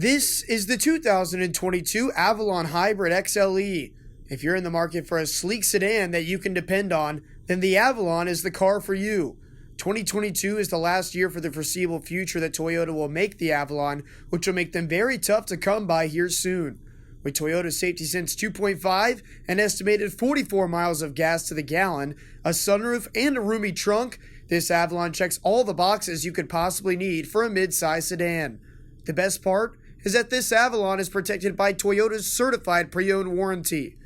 This is the 2022 Avalon Hybrid XLE. If you're in the market for a sleek sedan that you can depend on, then the Avalon is the car for you. 2022 is the last year for the foreseeable future that Toyota will make the Avalon, which will make them very tough to come by here soon. With Toyota's Safety Sense 2.5, an estimated 44 miles of gas to the gallon, a sunroof, and a roomy trunk, this Avalon checks all the boxes you could possibly need for a mid-size sedan. The best part is that this Avalon is protected by Toyota's certified pre-owned warranty.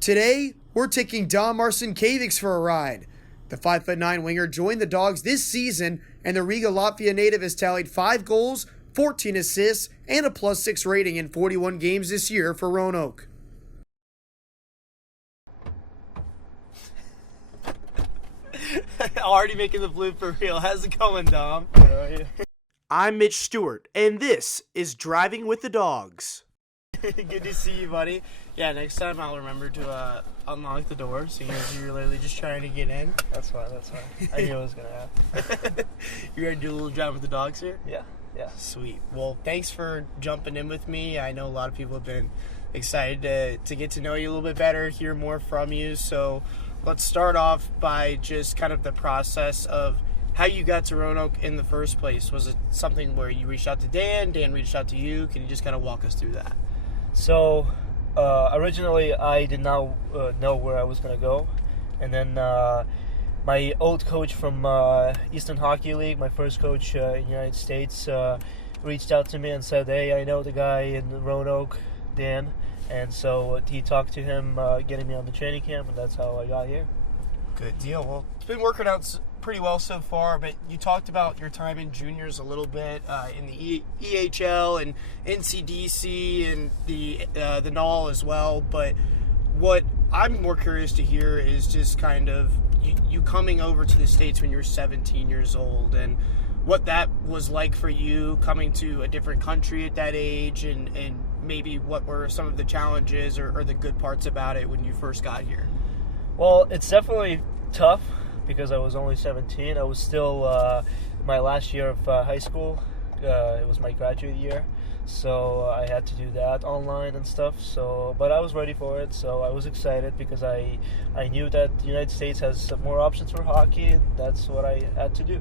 Today, we're taking Dom Marcinkevics for a ride. The 5'9" winger joined the Dawgs this season, and the Riga, Latvia native has tallied 5 goals, 14 assists, and a +6 rating in 41 games this year for Roanoke. Already making the blooper reel. How's it going, Dom? I'm Mitch Stewart, and this is Driving with the Dawgs. Good to see you, buddy. Yeah, next time I'll remember to unlock the door, seeing as you're literally just trying to get in. That's fine. I knew it was going to happen. You ready to do a little drive with the Dawgs here? Yeah. Sweet. Well, thanks for jumping in with me. I know a lot of people have been excited to get to know you a little bit better, hear more from you. So let's start off by just kind of the process of how you got to Roanoke in the first place. Was it something where you reached out to Dan reached out to you? Can you just kind of walk us through that? So, originally I did not know where I was going to go. And then my old coach from Eastern Hockey League, my first coach in the United States, reached out to me and said, hey, I know the guy in Roanoke, Dan. And so he talked to him, getting me on the training camp, and that's how I got here. Good deal. Well, it's been working out pretty well so far, but you talked about your time in juniors a little bit, in the EHL and NCDC and the NAL as well. But what I'm more curious to hear is just kind of you coming over to the States when you were 17 years old, and what that was like for you coming to a different country at that age, and maybe what were some of the challenges or the good parts about it when you first got here. Well, it's definitely tough because I was only 17. I was still my last year of high school. It was my graduate year, so I had to do that online and stuff. But I was ready for it, so I was excited because I knew that the United States has more options for hockey, and that's what I had to do.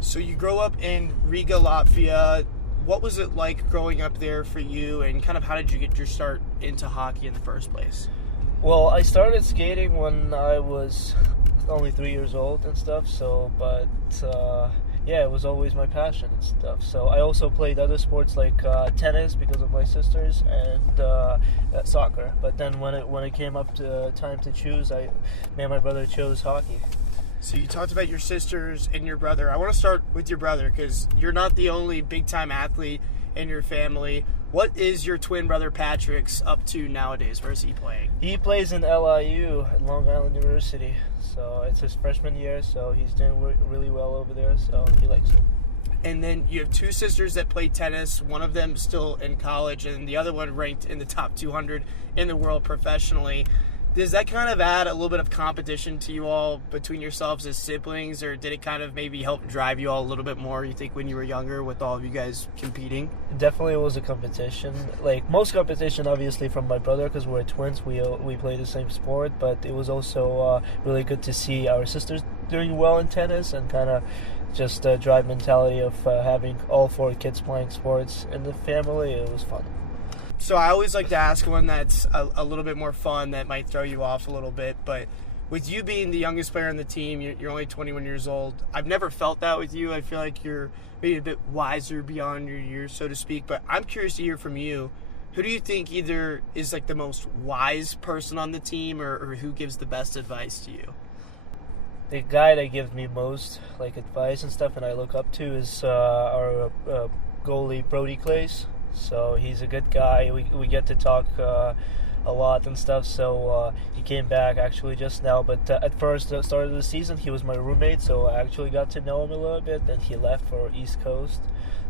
So you grow up in Riga, Latvia. What was it like growing up there for you, and kind of how did you get your start into hockey in the first place? Well, I started skating when I was only 3 years old and stuff, yeah, it was always my passion and stuff. So I also played other sports like tennis because of my sisters, and soccer. But then when it came up to time to choose, me and my brother chose hockey. So you talked about your sisters and your brother. I want to start with your brother because you're not the only big-time athlete in your family. What is your twin brother Patrick's up to nowadays? Where is he playing? He plays in LIU at Long Island University. So it's his freshman year, so he's doing really well over there, so he likes it. And then you have 2 sisters that play tennis, one of them still in college, and the other one ranked in the top 200 in the world professionally. Does that kind of add a little bit of competition to you all between yourselves as siblings, or did it kind of maybe help drive you all a little bit more, you think, when you were younger with all of you guys competing? Definitely was a competition. Like, most competition, obviously, from my brother, because we're twins, we play the same sport, but it was also really good to see our sisters doing well in tennis, and kind of just drive mentality of having all 4 kids playing sports in the family. It was fun. So I always like to ask one that's a little bit more fun, that might throw you off a little bit. But with you being the youngest player on the team, you're only 21 years old. I've never felt that with you. I feel like you're maybe a bit wiser beyond your years, so to speak. But I'm curious to hear from you. Who do you think either is like the most wise person on the team, or who gives the best advice to you? The guy that gives me most advice and stuff, and I look up to, is our goalie Brody Clays. So he's a good guy. We get to talk a lot and stuff. So he came back actually just now. But at first, the start of the season, he was my roommate. So I actually got to know him a little bit. And he left for East Coast.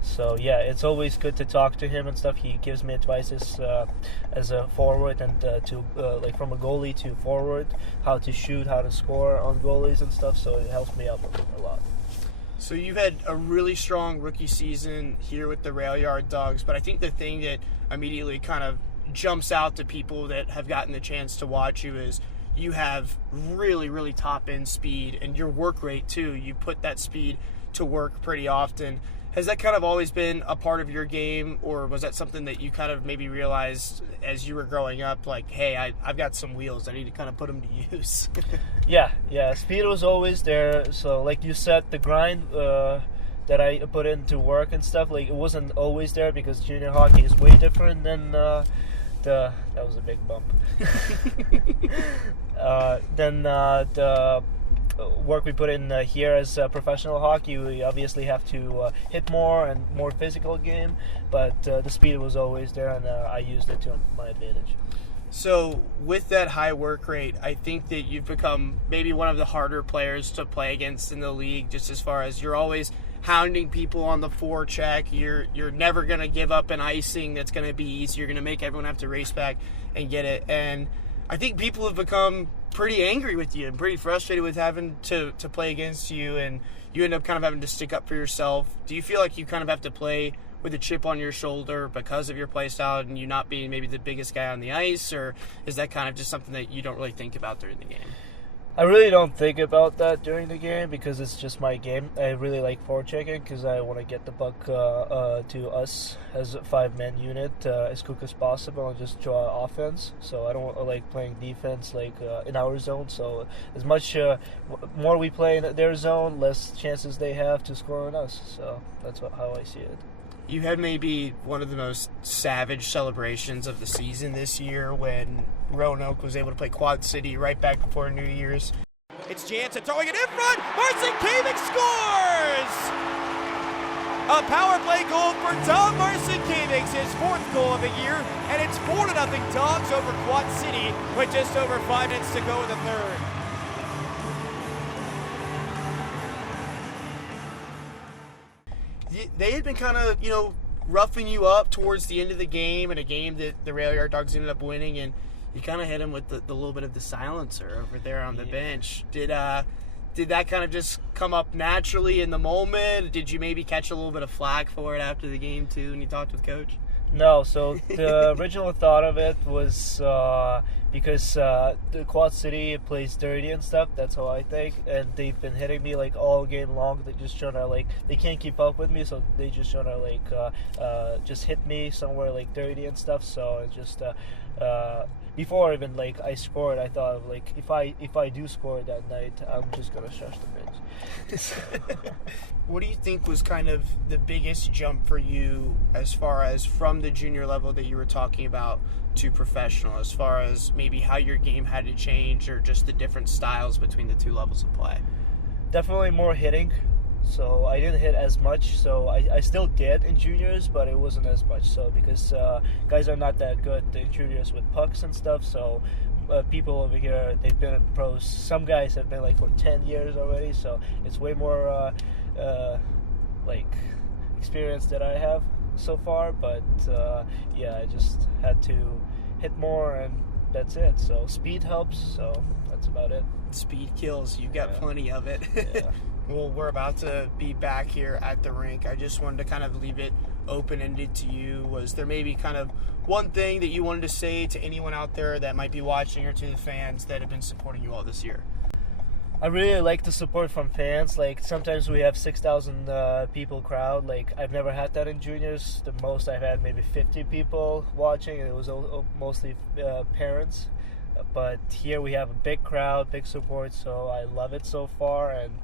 So yeah, it's always good to talk to him and stuff. He gives me advice as a forward, and from a goalie to forward, how to shoot, how to score on goalies and stuff. So it helps me out a lot. So you've had a really strong rookie season here with the Rail Yard Dawgs, but I think the thing that immediately kind of jumps out to people that have gotten the chance to watch you is you have really, really top-end speed, and your work rate, too. You put that speed to work pretty often. Has that kind of always been a part of your game, or was that something that you kind of maybe realized as you were growing up, like, hey, I've got some wheels, I need to kind of put them to use? Yeah, speed was always there. So like you said, the grind that I put into work and stuff, like it wasn't always there because junior hockey is way different than that was a big bump. Then the work we put in here as professional hockey, we obviously have to hit more and more physical game, but the speed was always there, and I used it to my advantage. So with that high work rate, I think that you've become maybe one of the harder players to play against in the league, just as far as you're always hounding people on the forecheck. You're never going to give up an icing that's going to be easy. You're going to make everyone have to race back and get it. And I think people have become pretty angry with you and pretty frustrated with having to play against you, and you end up kind of having to stick up for yourself. Do you feel like you kind of have to play with a chip on your shoulder because of your play style and you not being maybe the biggest guy on the ice, or is that kind of just something that you don't really think about during the game? I really don't think about that during the game because it's just my game. I really like forechecking because I want to get the puck to us as a 5-man unit as quick as possible and just draw offense. So I don't like playing defense like in our zone. So as much more we play in their zone, less chances they have to score on us. So that's how I see it. You had maybe one of the most savage celebrations of the season this year when Roanoke was able to play Quad City right back before New Year's. It's Jansen throwing it in front. Marcinkevics scores! A power play goal for Dom Marcinkevics, his 4th goal of the year, and it's 4-0 Dawgs over Quad City with just over 5 minutes to go in the third. They had been kind of, roughing you up towards the end of the game, in a game that the Rail Yard Dawgs ended up winning, and you kind of hit him with the little bit of the silencer over there on the bench. Did that kind of just come up naturally in the moment? Did you maybe catch a little bit of flack for it after the game, too, when you talked with Coach? No, so the original thought of it was because the Quad City plays dirty and stuff, that's how I think, and they've been hitting me like all game long. They just trying to they can't keep up with me, so they just trying to just hit me somewhere like dirty and stuff. So it's just before even I scored, I thought if I do score that night, I'm just gonna shush the bench. What do you think was kind of the biggest jump for you as far as from the junior level that you were talking about to professional, as far as maybe how your game had to change or just the different styles between the two levels of play? Definitely more hitting. So I didn't hit as much. So I still did in juniors, but it wasn't as much. So because guys are not that good in juniors with pucks and stuff. So people over here, they've been pros. Some guys have been for 10 years already. So it's way more experience that I have so far. But I just had to hit more, and that's it. So speed helps. So that's about it. Speed kills. You got plenty of it. Yeah. Well, we're about to be back here at the rink. I just wanted to kind of leave it open-ended to you. Was there maybe kind of one thing that you wanted to say to anyone out there that might be watching, or to the fans that have been supporting you all this year? I really like the support from fans. Sometimes we have 6,000 people crowd. I've never had that in juniors. The most I've had maybe 50 people watching, and it was mostly parents. But here we have a big crowd, big support, so I love it so far, and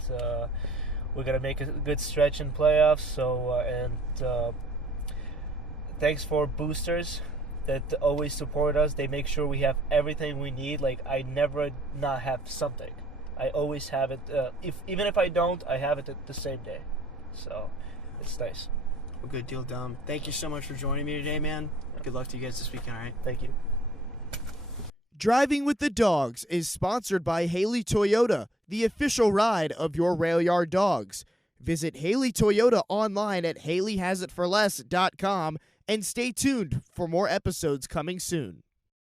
we're going to make a good stretch in playoffs. So thanks for boosters that always support us. They make sure we have everything we need. I never not have something. I always have it. Even if I don't, I have it the same day. So it's nice. Well, good deal, Dom. Thank you so much for joining me today, man. Good luck to you guys this weekend, all right? Thank you. Driving with the Dawgs is sponsored by Haley Toyota, the official ride of your Rail Yard Dawgs. Visit Haley Toyota online at HaleyHasItForLess.com and stay tuned for more episodes coming soon.